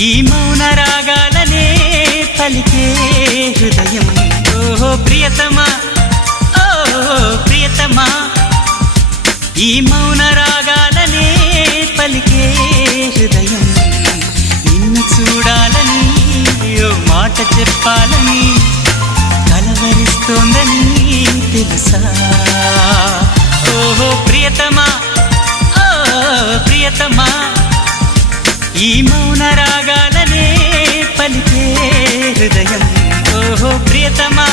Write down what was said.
ఈ మౌన రాగాలనే పలికే హృదయం ఓ ప్రియతమా ఓ ప్రియతమా ఈ మౌన రాగాలనే పలికే హృదయం నిన్ను చూడాలని ఓ మాట చెప్పాలని కలవరిస్తోందని తెలుసా ఓ ప్రియతమా ఓ ప్రియతమా ఈ మౌన రాగాలనే పలికే హృదయం ఓ ప్రియతమా